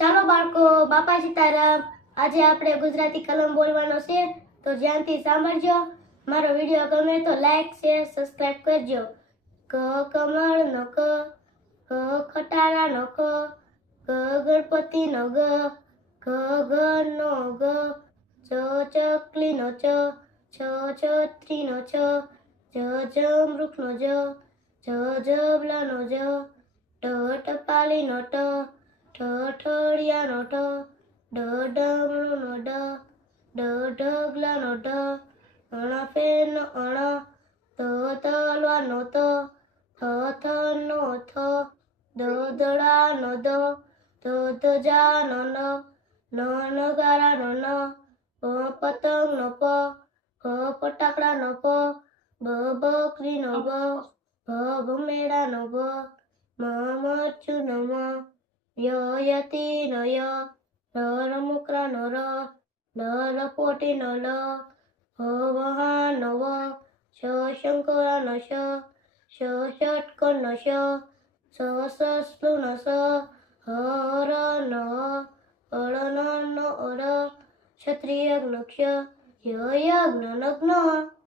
ચાલો બાળકો, બાપા સીતારામ. આજે આપણે ગુજરાતી કલમ બોલવાનો છે, તો ધ્યાનથી સાંભળજો. મારો વિડીયો ગમે તો લાઈક, શેર, સબસ્ક્રાઇબ કરજો. ક કમળનો ક, ખટારાનો ખ, ગણપતિનો ગ, ઘરનો ગ, ચકલીનો ચ, છત્રીનો છ, જમરૂખનો જ, જબલાનો જ, ટપાલીનો ટ, ઠઠડિયાનો ઠ, ડમણુનો ડ, ઢગલાનો ઢ, અણફેરનો અણ, તલવારનો ત, થથનો થ, દડાનો દ, ધજાનો ન, નગારાનો ન, પતંગનો પ, ફટાકડાનો પ, બકરીનો બ, ભમેડાનો ભ, મરચુનો મ, યતીનો ય, રમકડાનો ર, લપોટીનો લ, વહાણનો વ, શંકરાનો શ, ષટકોણનો શ, સસલુનો સ, હરનો હ, હળનો ર, ક્ષત્રિયજ્ઞ ક્ષ, યજ્ઞ જ્ઞ.